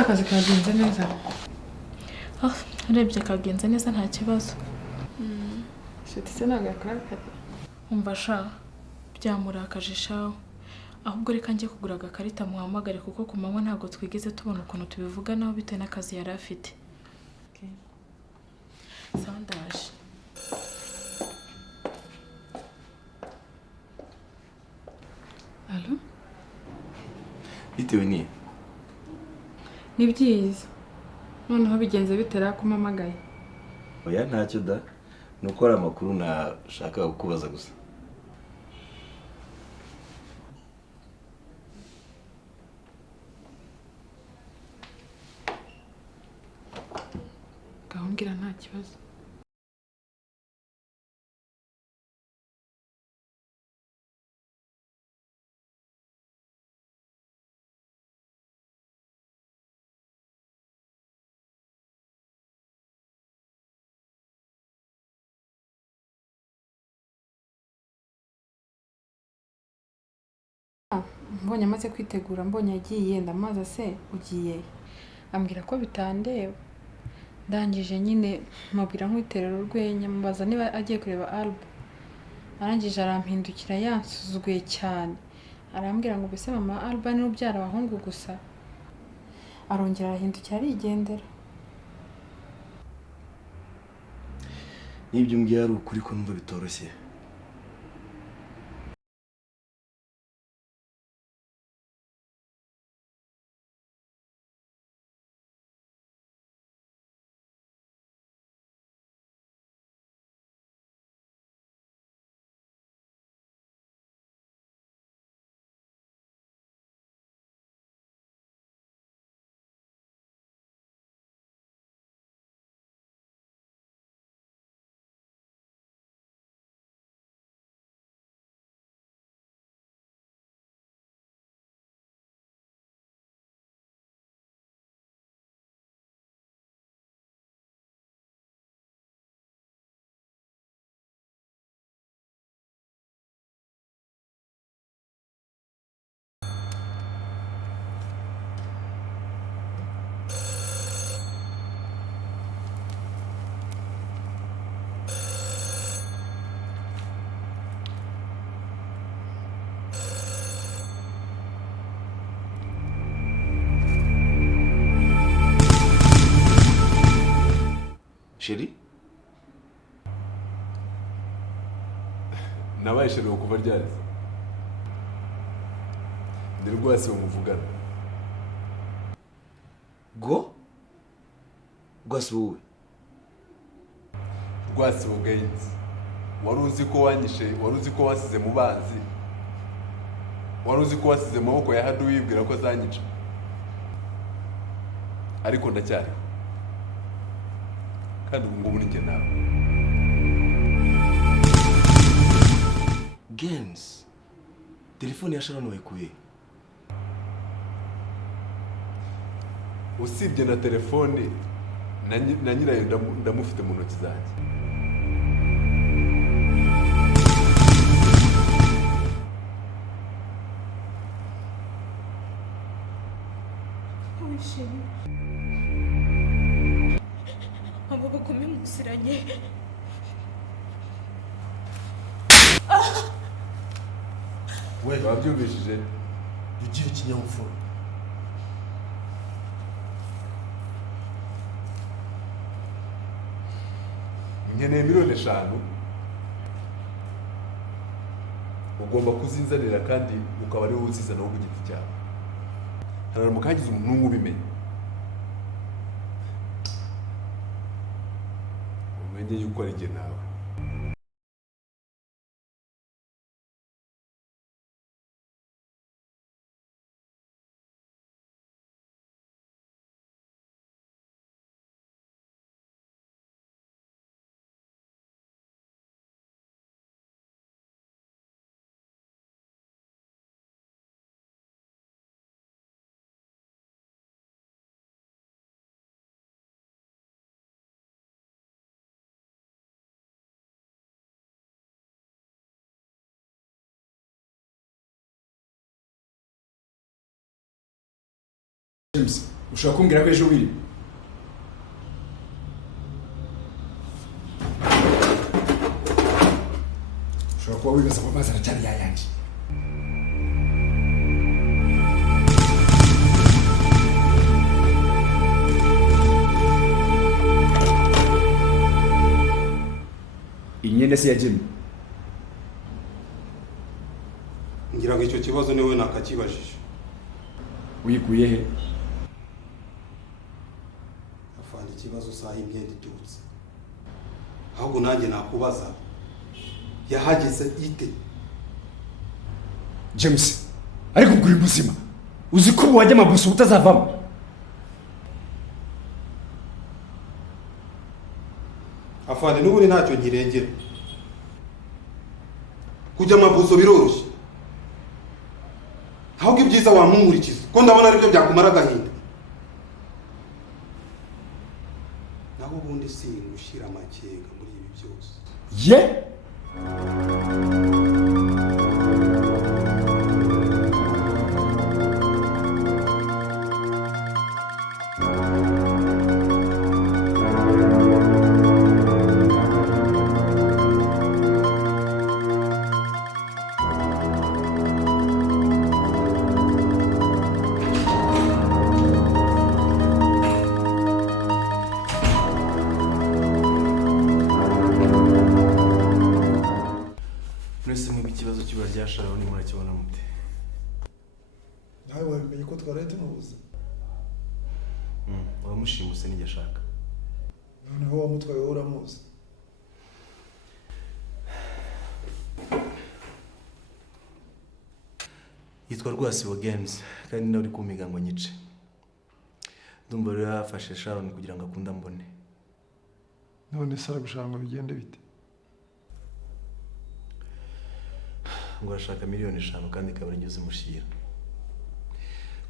akazi kagenze neza. Urebye kagenze neza nta kibazo. Shiti se ntabwo yakora kare. Umva sha byamurakaje shaho. Ahubwo reka njye kugura agakarita muhamagare kuko ku manywa ntabwo twigeze tubona ukuntu tubivuganaho bitewe n'akazi yari afite. Sandaje. Allo? Bitewe ni? Ni byiza. Noneho bigenze bitera kumamagaye. Oya ntacyo da. Nuko ari amakuru nashaka kukubaza gusa. Gahungira nta kibazo. Mbonye amaze kwitegura mbonye agiye ndamaza se ugiye ambwira ko bitandeba ndangije nyine mubwira nk'iterero urwenya mubaza niba agiye kureba album arangije arampindukira yansuzuguye cyane arambwira ngo bese mama Alba ni ubyara abahungu gusa arongera arahindukira arigendera Nibyo mbwiye ari ukuri ko numva bitoroshye Sheri? Nabaye Sheri kuva ryari? Ni rwose umuvugana. Go? Rwasi wowe? Rwasi Gaines. Wari uzi ko wanyishe, wari uzi ko wasize mu banzi. Wari uzi ko wasize mu maboko ya Hadu wibwira ko azanyica. Ariko ndacyari. Kandi ubu ngubu ninjye nawe. Gaines. Telefone ya Sharon wayikuye. Usibye na telefone na nyirayo ndamufite mu ntoki zanjye. Amaboko memusiranye. We wabyumvishije? Ugira ikinyabupfura. Nkeneye $5,000,000. Ugomba kuzinzanira kandi ukaba ari wowe uzizana wo ku giti cyawe. Haramuka hagize umuntu n'umwe ubimenya. Umenye yuko ari jye nawe. ushobora kumbwira ko ejo wiri ushobora kuba wibaza ko amazi aracyari yayanjye. Inyene se ya Jimmy. Ngira ngo icyo kibazo niwe nakakibajije. Uyikuye he? Afande ikibazo saha imyenda itutse. Ahubwo nanjye nakubaza. Yahageze ite? James, ariko uguri muzima. Uzi ko wajya amabuso utazavamo. Afande n'uburi ntacyo nkirengera. Kujya amabuso biroroshye. Ahubwo ibyiza wamunkurikiza ko ndabona ari byo byakumara agahinda. Naho ubundi singushira amakenga muri ibi byose. Ye? Sharon ni murakibona mute? Nawe wamenye ko twaraye tumubuze. Wamushimuse n'ijya ashaka. Noneho wamutwaye wowe uramuzi. Yitwa Rwasibo Games kandi nawe uri kumiga ngo nyice. Ndumva rero yafashe Sharon kugira ngo akunda mbone. None sara gushaka ngo bigende bite? Ngo ashaka miliyoni 5 kandi kabari nyuze mushira.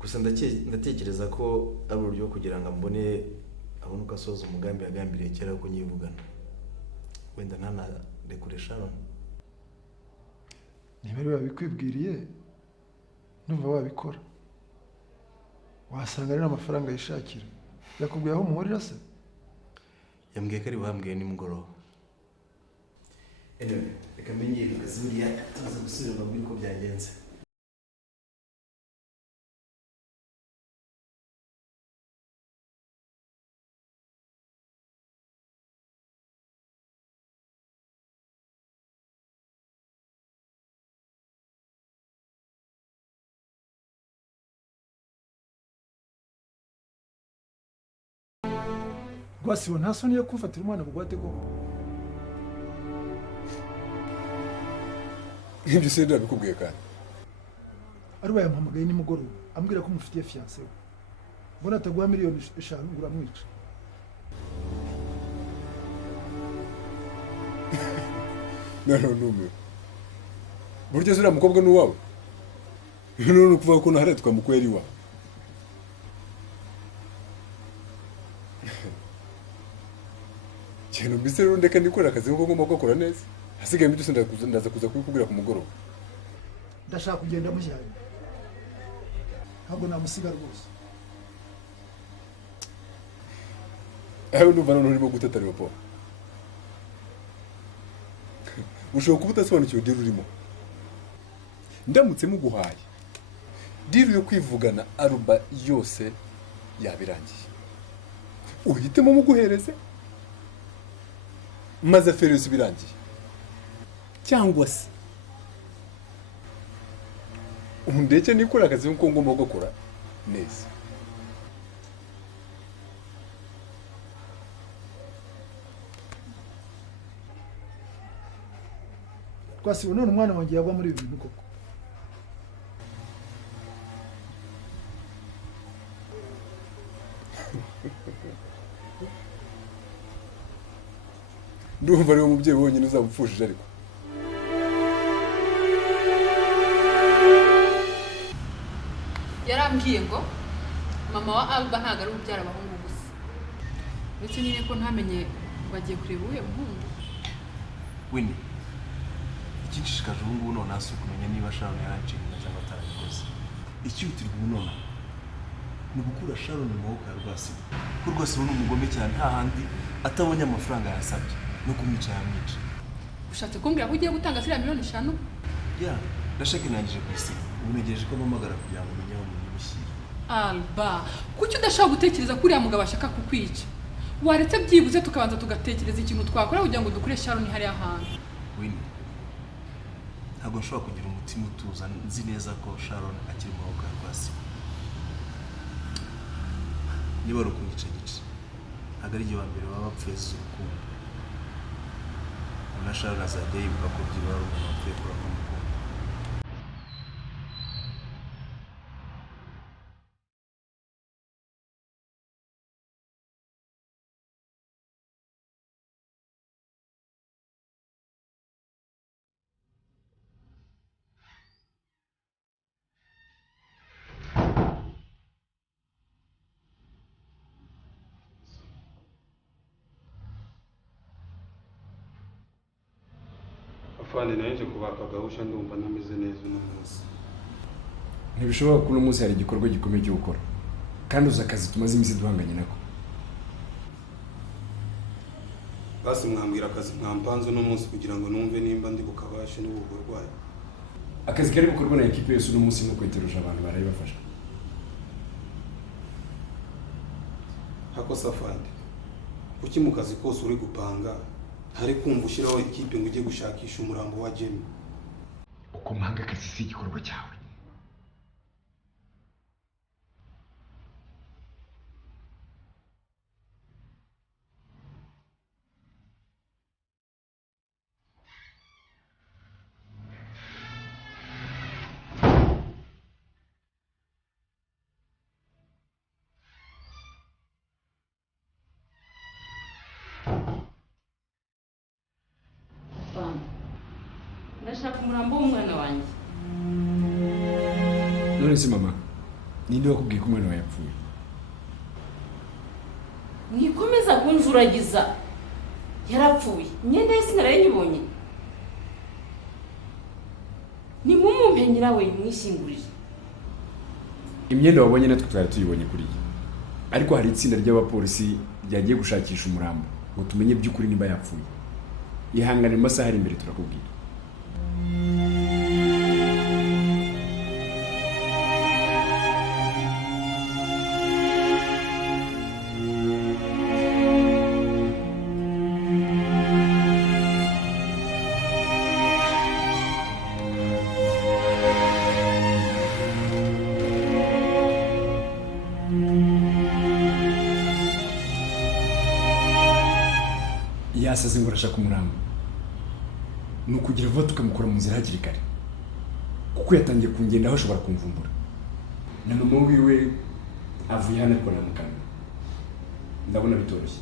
Gusa ndatekereza ko ari uburyo kugira ngo mbone abone uko asoza umugambi yagambiriye kera ko nyivugana. Wenda ntana dekure Sharon. Niba rero babikwibwiriye numva wabikora. Wasanga ari amafaranga yishakira. Yakubwiye aho muhorira se? Yambwiye ko ari bambwiye ni mugoroba. Anyway, reka menye ukazuriya tuza gusubira muri ko byagenze. Rwasibo nta soni yo kumfatira umwana bugwate ko. Ibyo se ndabikubwiye kandi. Ari yampamagaye nimugoroba ambwira ko mufitiye fiancé we. Mbona ataguha miliyoni 5 uramwica. Nume. Buryo zira mukobwa n'uwawe. None kuvuga ko nahare twamukweri wa. Cyane mbise rero ndeka ndikora akazi ko ngomba gukora neza. Hasigaye mbyo ndaza kuza kubikubwira ku mugoroba. Ndashaka kugenda mushyanye. Ntabwo namusiga rwose. Aho numva none urimo gutatara po. Ushobora kuba utasobanukiwe deal urimo. Ndamutse muguhaye deal yo kwivugana aruba yose yabirangiye. Uhitemo muguhereze maze afere yose birangiye. Cyangwa se ndetse nikora akazi ko ngomba gukora neza. Rwasibo none umwana wanjye yagwa muri ibi bintu koko. Ndumva ari umubyeyi wonyine uzabupfushije ariko. Yarambwiye ngo mama wa Alba ntago ari ubyara abahungu gusa. Ndetse nyine ko ntamenye bagiye kureba uwe muhungu. Winnie. Ikishikaje ubu ngubu none hasi kumenya niba Sharon yaracinga cyangwa atarabikoze. Icyutirwa ubu none ni ugukura Sharon mu maboko ya Rwasibo. Ko Rwasibo ni umugome cyane, nta handi atabonye amafaranga yasabye no kumwica yamwica. Ushatse kumbwira ko ugiye gutanga ziriya miliyoni 5? Ya, ndashaka inangije ku isi. Ubu negereje ko mpamagara kugira ngo menye aho mushyira. Alba, kuki udashaka gutekereza kuri ya mugabo ashaka kukwica? Waretse byibuze tukabanza tugatekereza ikintu twakora kugira ngo dukure Sharon hariya hantu. Winnie, ntabwo nshobora kugira umutima utuza nzi neza ko Sharon akiri mu maboko ya Rwasibo. Niba ari ukunyica gice, ntabwo ari igihe wa mbere baba bapfuye z'urukundo. Na Sharon azajya yibuka ko byibura ari umuntu wapfuye kuri ako mukundu. afande naje kubaka gahusha ndumva nameze neza uno munsi. ntibishobora ko uno munsi hari igikorwa gikomeye cyo gukora kandi uzi akazi tumaze iminsi duhanganye nako. Basi mwambwira akazi mwampanze uno munsi kugira ngo numve nimba ndi bukabashe n'ubu burwayi. Akazi kari gukorwa na ekipe yose uno munsi no kwetereje abantu baraye bafasha. Hako safande, kuki mu kazi kose uri gupanga hari kumva ushyiraho ekipe ngo ujye gushakisha umurambo wa Jemmy? Uko mpanga akazi si igikorwa cyawe. Ndashaka umurambo w'umwana wanjye. None se mama, ninde wakubwiye ko umwana wawe yapfuye? Mwikomeza kunjuragiza. Yarapfuye. Imyenda ye sinarayibonye. Ni mumumpenyira we mwishingurije. Imyenda wabonye natwe twari tuyibonye kuri iyi. Ariko hari itsinda ry'abapolisi ryagiye gushakisha umurambo ngo tumenye by'ukuri niba yapfuye. Ihangane mu masaha ari imbere turakubwira. Yasaze ngo arashaka umurambo. Ni ukugira vuba tukamukora mu nzira hakiri kare. Kuko yatangiye kungenda aho ashobora kumvumbura. Na mama wiwe avuye hano ariko namukana. Ndabona bitoroshye.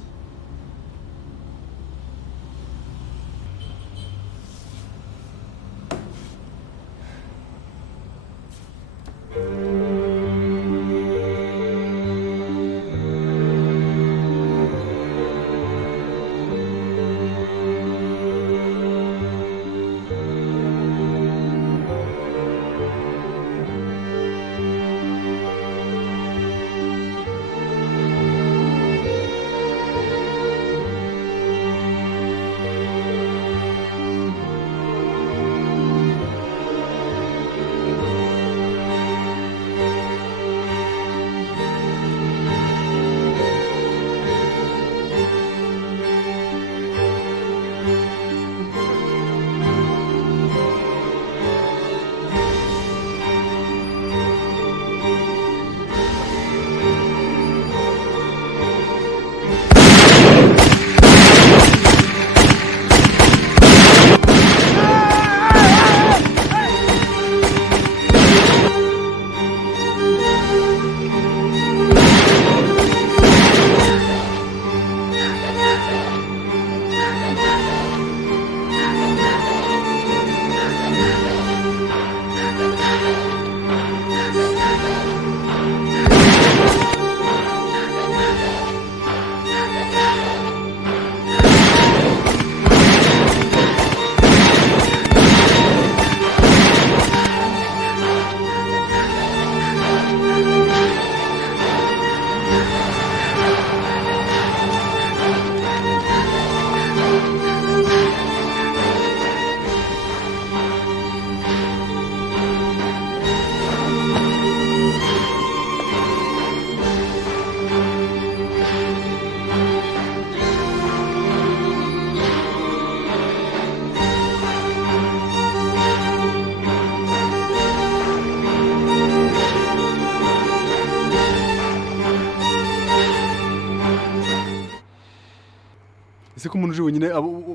ese ko umuntu uje wenyine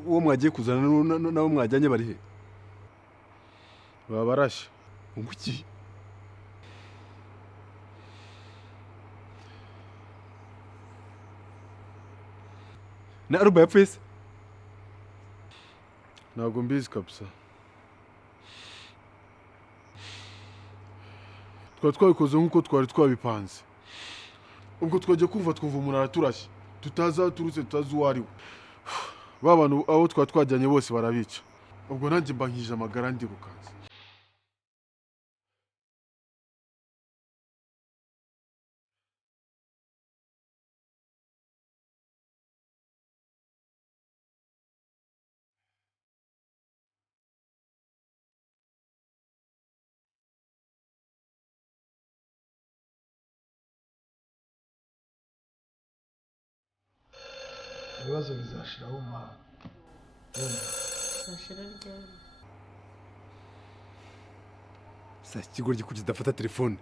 uwo mwagiye kuzana nabo mwajyanye bari he? baba barashe. Unguki? Na Aruba yapfuye se? Ntabwo mbizi kabisa. Twabikoze nk'uko twari twabipanze. Ubwo twajya kumva twumva umuntu araturashye. Tutazi aho aturutse, tutazi uwo ari we. Ba bantu abo twajyanye bose barabica. Ubwo nanjye mba nkije amagara ndi ku kazi. ibibazo bizashiraho umwana. Zashira ryari? Sa ikigoryi kuki udafata telefone?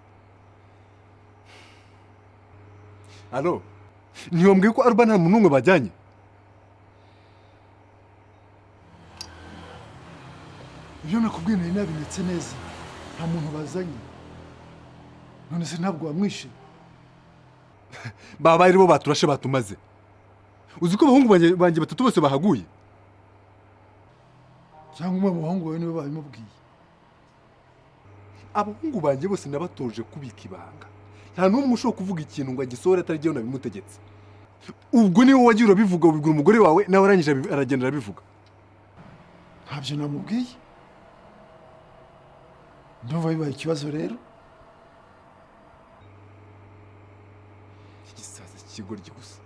Alo, ntiwambwiye ko Aruba nta muntu n'umwe bajyanye? Ibyo nakubwiye nari nabinyetse neza, nta muntu bazanye. None se ntabwo wamwishe? Baba bari bo baturashe batumaze. Uzi ko abahungu banjye batatu bose bahaguye? Cyangwa umwe mu bahungu bawe niwe babimubwiye? Abahungu banjye bose nabatoje kubika ibanga. Nta n'umwe ushobora kuvuga ikintu ngo agisohore atari jyewe nabimutegetse. Ubwo niwe wagiye urabivuga ubibwira umugore wawe nawe arangije aragenda arabivuga. Ntabyo namubwiye. Ndumva bibaye ikibazo rero. Igisaza kigoryi gusa.